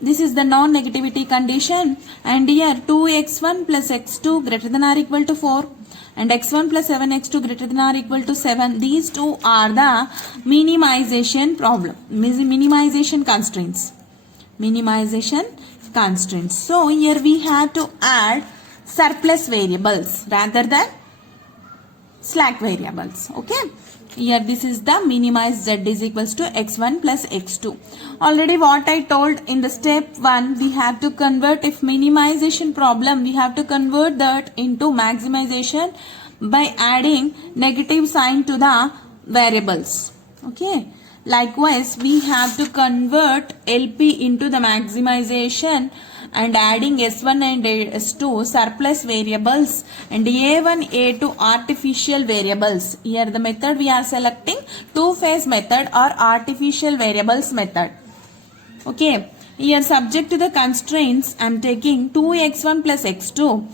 This is the non-negativity condition, and here 2x1 plus x2 greater than or equal to 4 and x1 plus 7x2 greater than or equal to 7. These two are the minimization problem, minimization constraints. Minimization constraints. So here we have to add surplus variables rather than slack variables. Okay. Here this is the minimized z is equals to x1 plus x2. Already what I told in the step 1, we have to convert, if minimization problem, we have to convert that into maximization by adding negative sign to the variables. Okay. Likewise, we have to convert LP into the maximization and adding S1 and S2 surplus variables and A1, A2 artificial variables. Here the method we are selecting two-phase method or artificial variables method. Okay. Here subject to the constraints, I am taking 2x1 plus x2.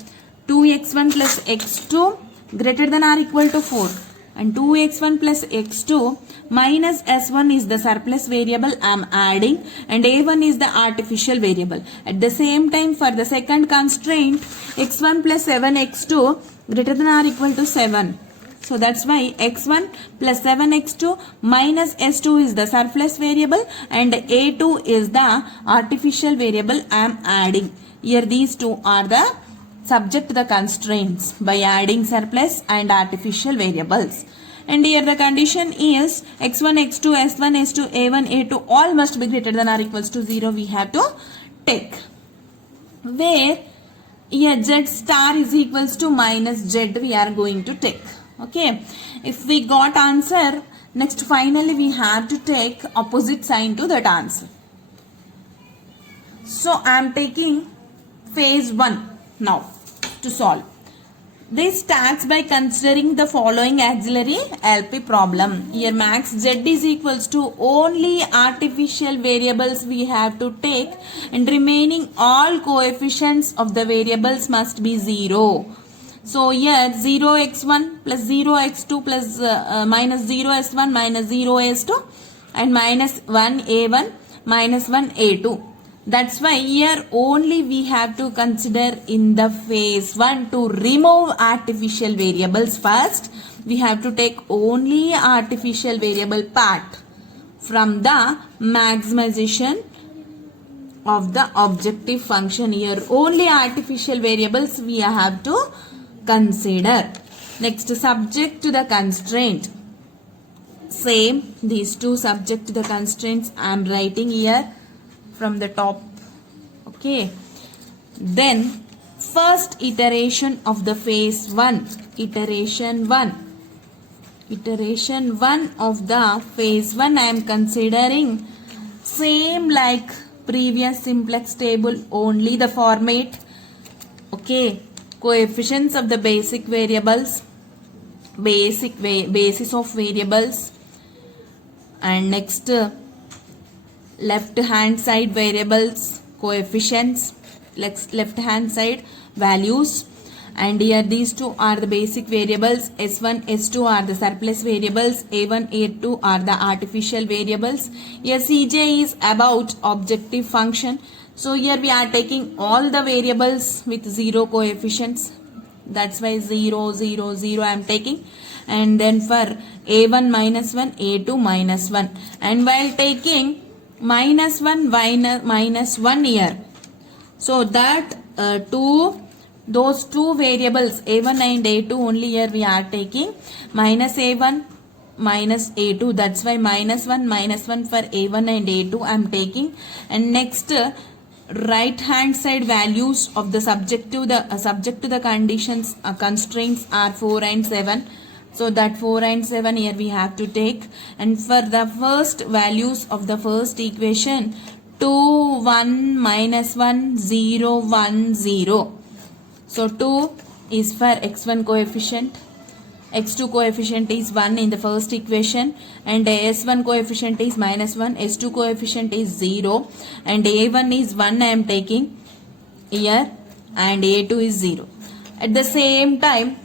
2x1 plus x2 greater than or equal to 4. And 2x1 plus x2 minus s1 is the surplus variable I am adding and a1 is the artificial variable. At the same time, for the second constraint, x1 plus 7x2 greater than or equal to 7. So that's why x1 plus 7x2 minus s2 is the surplus variable and a2 is the artificial variable I am adding. Here these two are the subject to the constraints by adding surplus and artificial variables. And here the condition is x1, x2, s1, s2, a1, a2 all must be greater than or equals to 0 we have to take. Where here z star is equals to minus z we are going to take. Okay. If we got answer, next finally we have to take opposite sign to that answer. So I am taking phase 1 now to solve. This starts by considering the following auxiliary LP problem. Here max z is equals to only artificial variables we have to take and remaining all coefficients of the variables must be 0. So here 0x1 plus 0x2 plus minus 0s1 minus 0s2 and minus 1a1 minus 1a2. That's why here only we have to consider in the phase 1 to remove artificial variables first. We have to take only artificial variable part from the maximization of the objective function. Here only artificial variables we have to consider. Next, subject to the constraint. Same, these two subject to the constraints I am writing here from the top. Okay. Then first iteration of the phase 1. Iteration 1 of the phase 1 I am considering same like previous simplex table, only the format. Okay. Coefficients of the basic variables, basis of variables, and next left hand side variables, coefficients, left hand side values, and here these two are the basic variables, s1 s2 are the surplus variables, a1 a2 are the artificial variables. Here Cj is about objective function, so here we are taking all the variables with 0 coefficients, that's why 0 0 0 I am taking. And then for a1 minus 1, a2 minus 1, and while taking minus 1 minus 1 here, so that those two variables a1 and a2 only here we are taking minus a1 minus a2, that's why minus 1 for a1 and a2 I am taking. And next right hand side values of the subject to the conditions constraints are 4 and 7. So that 4 and 7 here we have to take. And for the first values of the first equation, 2, 1, minus 1, 0, 1, 0. So 2 is for x1 coefficient, x2 coefficient is 1 in the first equation, and s1 coefficient is minus 1, s2 coefficient is 0, and a1 is 1 I am taking here, and a2 is 0. At the same time,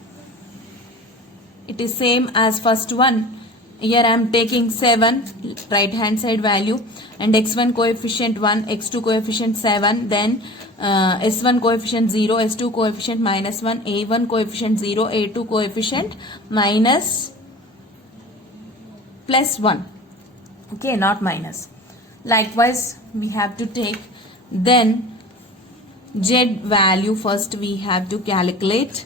it is same as first one. Here I am taking 7 right hand side value, and x1 coefficient 1, x2 coefficient 7, then s1 coefficient 0, s2 coefficient minus 1, a1 coefficient 0, a2 coefficient minus plus 1. Okay, not minus. Likewise we have to take, then z value first we have to calculate.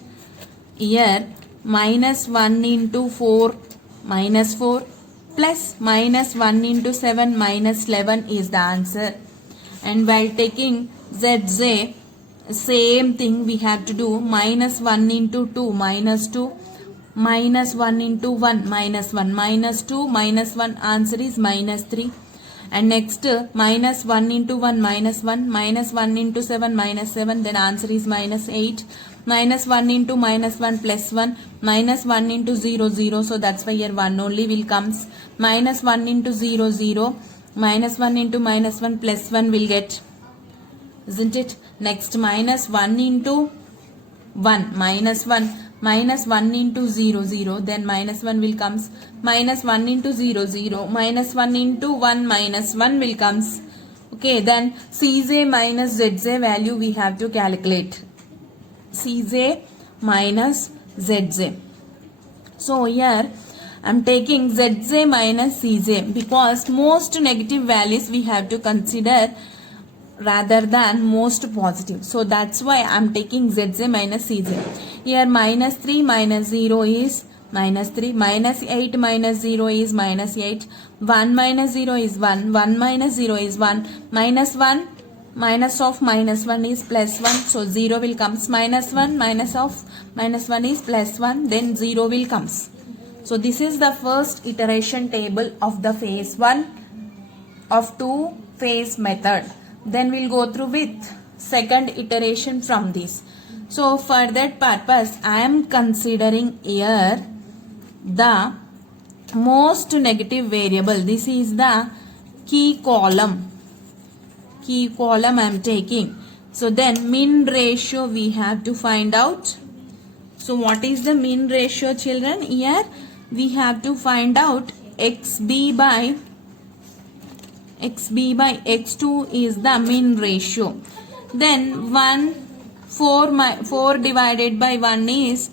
Here minus 1 into 4 minus 4 plus minus 1 into 7 minus 11 is the answer. And while taking zz, same thing we have to do. Minus 1 into 2 minus 2, minus 1 into 1 minus 1, minus 2 minus 1, answer is minus 3. And next minus 1 into 1 minus 1, minus 1 into 7 minus 7, then answer is minus 8. Minus 1 into minus 1 plus 1, minus 1 into 0 0, so that's why here 1 only will comes. Minus 1 into 0 0, minus 1 into minus 1 plus 1 will get, isn't it? Next minus 1 into 1 minus 1, minus 1 into 0 0, then minus 1 will comes. Minus 1 into 0 0, minus 1 into 1 minus 1 will comes. Okay, then Cj minus Zj value we have to calculate. Cj minus Zj. So here I am taking Zj minus Cj because most negative values we have to consider rather than most positive. So that's why I am taking Zj minus Cj. Here minus 3 minus 0 is minus 3, minus 8 minus 0 is minus 8, 1 minus 0 is 1, 1 minus 0 is 1, minus 1, minus of minus 1 is plus 1, so 0 will comes. Minus 1 minus of minus 1 is plus 1, then 0 will comes. So this is the first iteration table of the phase 1 of two phase method. Then we'll go through with second iteration from this. So for that purpose I am considering here the most negative variable. This is the key column. Key column I am taking. So then mean ratio we have to find out. So what is the mean ratio, children? Here we have to find out xb by x2 is the mean ratio. Then 4 divided by 1 is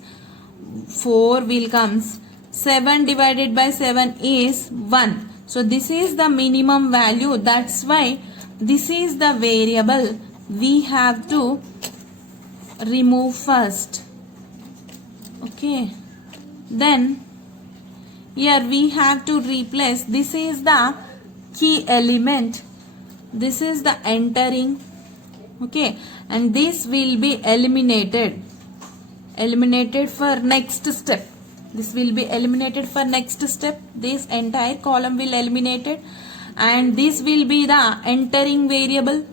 4 will comes. 7 divided by 7 is 1. So this is the minimum value. That's why this is the variable we have to remove first. Okay. Then here we have to replace. This is the key element. This is the entering. Okay. And this will be eliminated. Eliminated for next step. This will be eliminated for next step. This entire column will eliminated. And this will be the entering variable.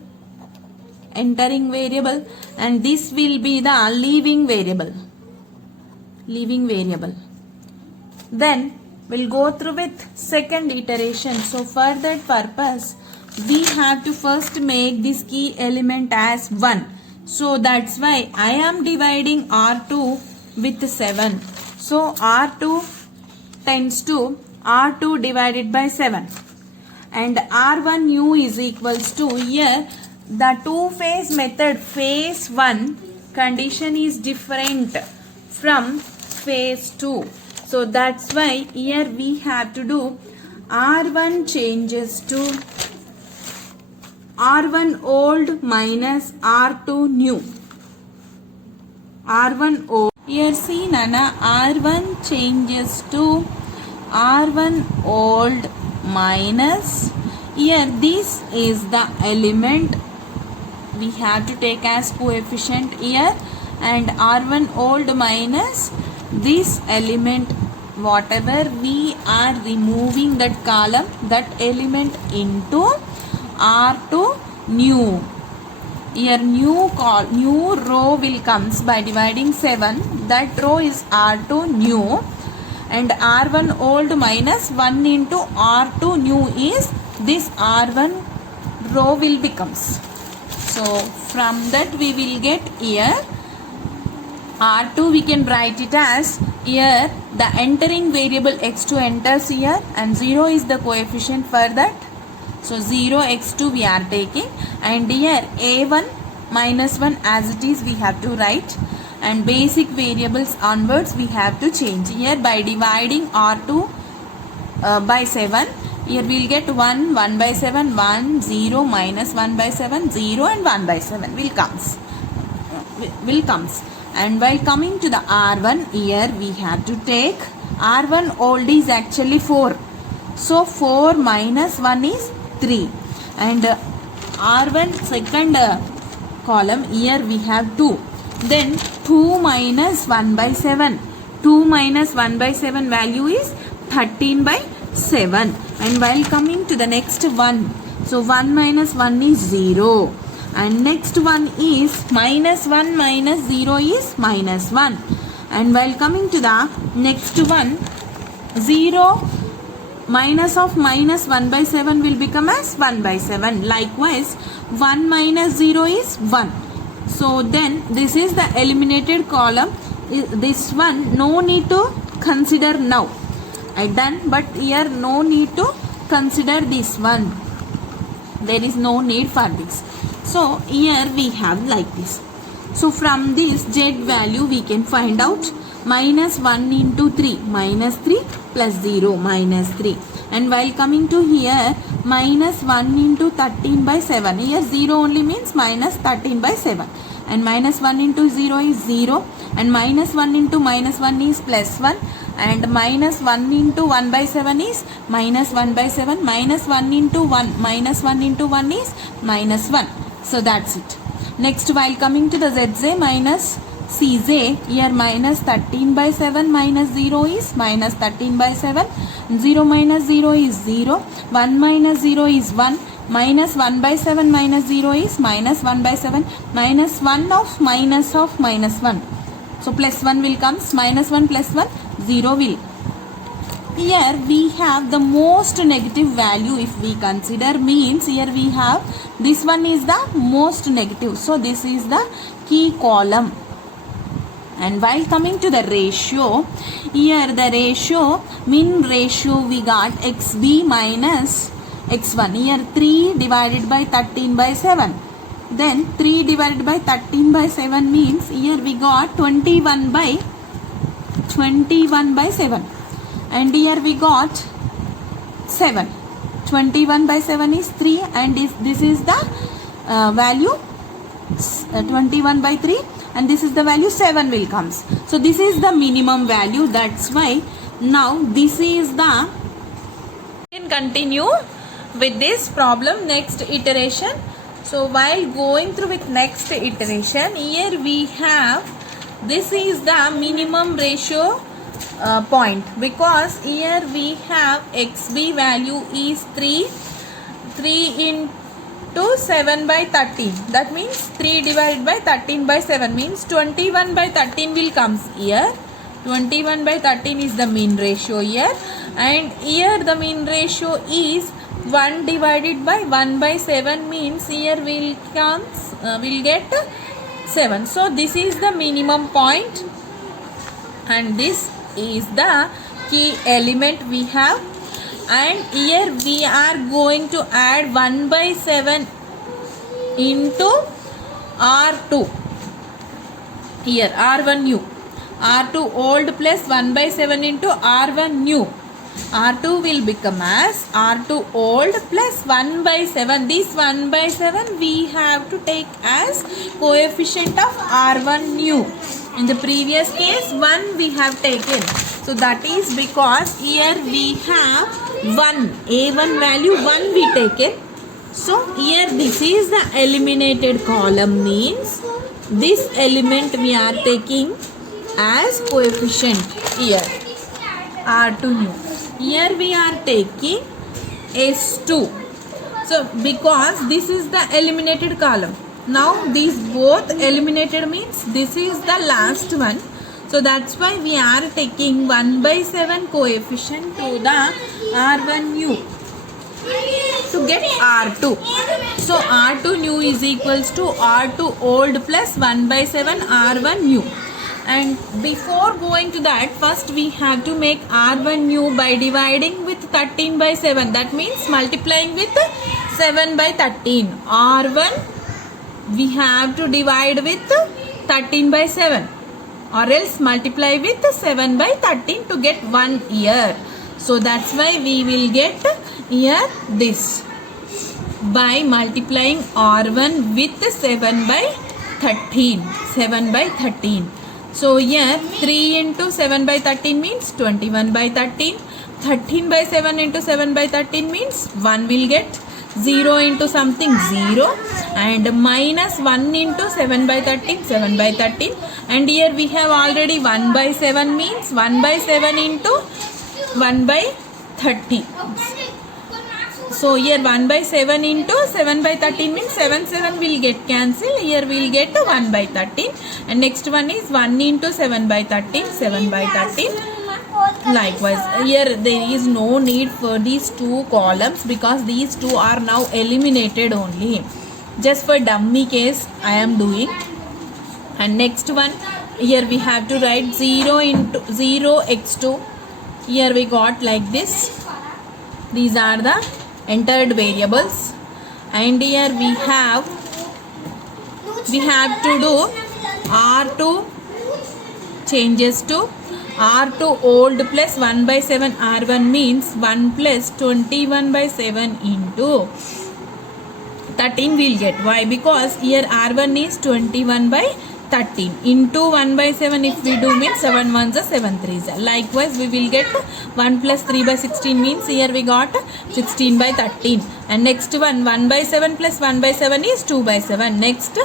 Entering variable. And this will be the leaving variable. Leaving variable. Then we'll go through with second iteration. So for that purpose we have to first make this key element as 1. So that's why I am dividing R2 with 7. So R2 tends to R2 divided by 7. And R1 new is equals to, here the two phase method, phase 1 condition is different from phase 2. So that's why here we have to do R1 changes to R1 old minus R2 new. R1 old. Here see Nana, R1 changes to R1 old minus, here this is the element we have to take as coefficient here, and R1 old minus this element, whatever we are removing that column, that element into R2 new. Here new row will comes by dividing 7. That row is R2 new, and R1 old minus 1 into R2 new is this R1 row will becomes. So from that we will get here R2 we can write it as Here the entering variable x2 enters here and 0 is the coefficient for that. So 0 x2 we are taking, and here a1 minus 1 as it is we have to write, and basic variables onwards we have to change. Here by dividing r2 by 7, here we will get 1 by 7, 1 0 minus 1 by 7 0 and 1 by 7 will comes. And while coming to the r1, here we have to take r1 old is actually 4, so 4 minus 1 is 3, and r1 second column, here we have 2, then 2 minus 1 by 7, 2 minus 1 by 7 value is 13 by 7. And while coming to the next one, so 1 minus 1 is 0, and next one is minus 1 minus 0 is minus 1, and while coming to the next one, 0 minus of minus 1 by 7 will become as 1 by 7. Likewise 1 minus 0 is 1. So then this is the eliminated column. This one no need to consider now. I done, but here no need to consider this one. There is no need for this. So here we have like this. So from this z value we can find out minus 1 into 3, minus 3 plus 0, minus 3. And while coming to here, minus 1 into 13 by 7. Here 0 only means minus 13 by 7. And minus 1 into 0 is 0. And minus 1 into minus 1 is plus 1. And minus 1 into 1 by 7 is minus 1 by 7. Minus 1 into 1, minus 1 into 1 is minus 1. So that's it. Next, while coming to the zj minus cj, here minus 13 by 7 minus 0 is minus 13 by 7. 0 minus 0 is 0. 1 minus 0 is 1. Minus 1 by 7 minus 0 is minus 1 by 7. Minus 1 of minus 1. So plus 1 will comes. Minus 1 plus 1, 0 will. Here we have the most negative value if we consider, means here we have this one is the most negative. So this is the key column. And while coming to the ratio, here the ratio, mean ratio we got xb minus x1. Here 3 divided by 13 by 7. Then 3 divided by 13 by 7 means here we got 21 by 7. And here we got 7. 21 by 7 is 3, and this is the value 21 by 3, and this is the value 7 will comes. So this is the minimum value. That's why now this is the, we can continue with this problem next iteration. So while going through with next iteration, here we have, this is the minimum ratio point, because here we have xb value is 3 into 7 by 13. That means 3 divided by 13 by 7 means 21 by 13 will comes here. 21 by 13 is the mean ratio here, and here the mean ratio is 1 divided by 1 by 7 means here will comes will get 7. So this is the minimum point, and this is the key element we have. And here we are going to add 1 by 7 into R2. Here R1 new, R2 old plus 1 by 7 into R1 new. R2 will become as R2 old plus 1 by 7. This 1 by 7 we have to take as coefficient of R1 new. In the previous case 1 we have taken. So that is because here we have 1. A1 value 1 we taken. So here this is the eliminated column, means this element we are taking as coefficient here. R2 new. Here we are taking S2. So because this is the eliminated column. Now these both eliminated means this is the last one. So that's why we are taking 1 by 7 coefficient to the R1 new to get R2. So R2 new is equals to R2 old plus 1 by 7 R1 new. And before going to that, first we have to make R1 new by dividing with 13 by 7. That means multiplying with 7 by 13. R1 we have to divide with 13 by 7, or else multiply with 7 by 13 to get 1 year. So that's why we will get here this by multiplying R1 with 7 by 13. 7 by 13. So here 3 into 7 by 13 means 21 by 13. 13 by 7 into 7 by 13 means 1 will get. 0 into something 0, and minus 1 into 7 by 13, 7 by 13, and here we have already 1 by 7 means 1 by 7 into 1 by 30. So here 1 by 7 into 7 by 13 means 7 will get cancelled. Here we will get 1 by 13, and next one is 1 into 7 by 13, 7 by 13. Likewise, here there is no need for these two columns because these two are now eliminated only. Just for dummy case I am doing. And next one, here we have to write 0 into 0 x2. Here we got like this. These are the entered variables, and here we have to do R2 changes to R2 old plus 1 by 7 R1 means 1 plus 21 by 7 into 13 will get. Why? Because here R1 is 21 by 13 into 1 by 7 if we do means 7 ones are 7 threes. Likewise we will get 1 plus 3 by 16 means here we got 16 by 13. And next one, 1 by 7 plus 1 by 7 is 2 by 7. Next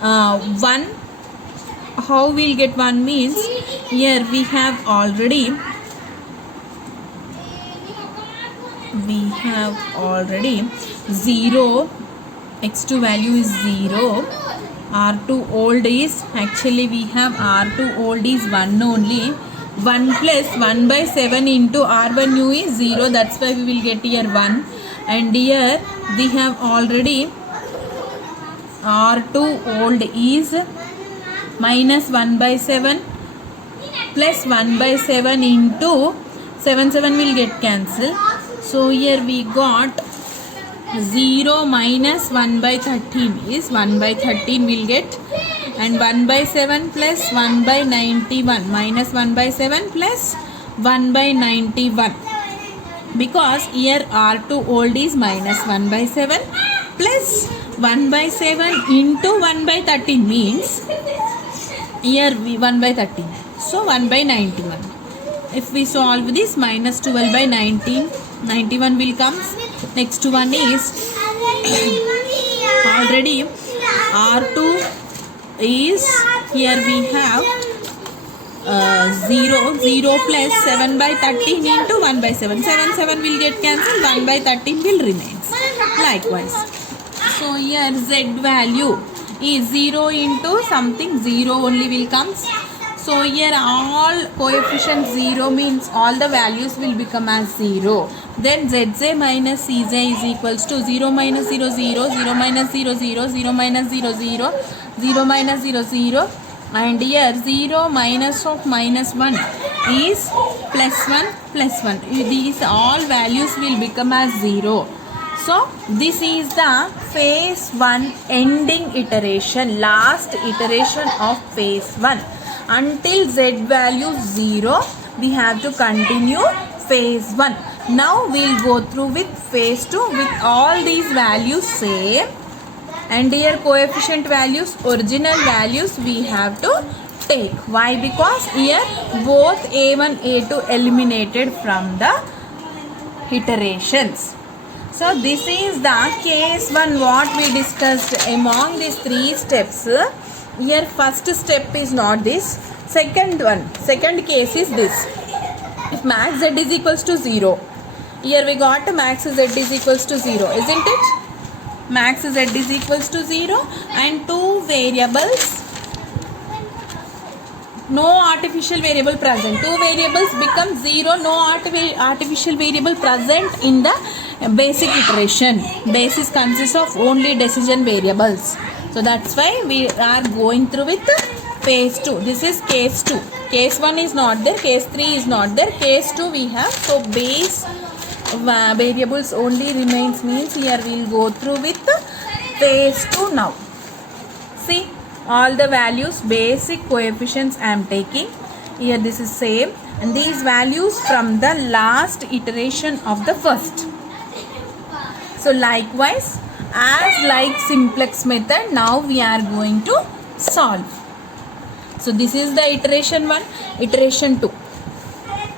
1, how we'll get 1 means here we have already 0, x2 value is 0, R2 old is, actually we have R2 old is 1 only, 1 plus 1 by 7 into R1 new is 0, that's why we will get here 1, and here we have already R2 old is minus 1 by 7 plus 1 by 7 into 7 will get cancelled. So here we got 0 minus 1 by 13 is 1 by 13 will get, and 1 by 7 plus 1 by 91 minus 1 by 7 plus 1 by 91, because here R2 old is minus 1 by 7 plus 1 by 7 into 1 by 13 means here we 1 by 13, so 1 by 91. If we solve this, minus 12 by 19, 91 will come. Next one is already R2 is, here we have 0 plus 7 by 13 into 1 by 7. 7 will get cancelled, 1 by 13 will remain. Likewise. So here Z value is 0 into something, 0 only will comes. So here all coefficients 0 means all the values will become as 0. Then Zj minus Cj is equals to 0 minus 0 0, 0 minus 0 0, 0 minus 0 0, 0 minus 0 0, and here 0 minus of minus 1 is plus 1 plus 1. These all values will become as 0. So this is the phase 1 ending iteration, last iteration of phase 1. Until Z value 0, we have to continue phase 1. Now we will go through with phase 2 with all these values same, and here coefficient values, original values we have to take. Why? Because here both A1, A2 eliminated from the iterations. So this is the case 1 what we discussed among these 3 steps. Here first step is not this, second case is this. If max Z is equals to 0, here we got max Z is equals to 0, isn't it? Max Z is equals to 0 and 2 variables, no artificial variable present. 2 variables become 0, no artificial variable present in the basic iteration. Basis consists of only decision variables. So that's why we are going through with phase 2. This is case 2. Case 1 is not there, case 3 is not there, case 2 we have. So base variables only remains, means here we will go through with phase 2 now. See, all the values, basic coefficients I am taking. Here this is same, and these values from the last iteration of the first. So likewise, as like simplex method, now we are going to solve. So this is the iteration 1, iteration 2.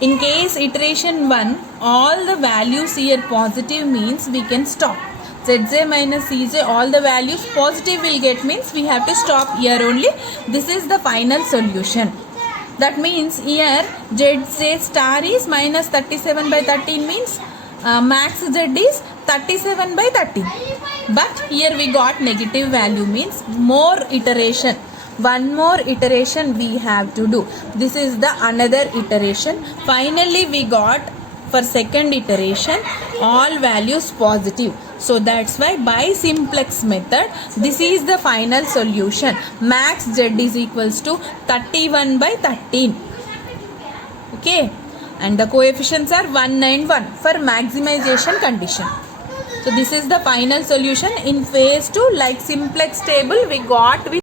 In case iteration 1, all the values here positive means we can stop. Zj minus Cj, all the values positive will get, means we have to stop here only. This is the final solution. That means here Zj star is minus 37 by 13 means max Z is 37 by 13. But here we got negative value, means more iteration. One more iteration we have to do. This is the another iteration. Finally we got for second iteration all values positive. So that's why by simplex method, this is the final solution. Max Z is equals to 31 by 13. Okay. And the coefficients are 1 and 1 for maximization condition. So this is the final solution. In phase 2, like simplex table we got with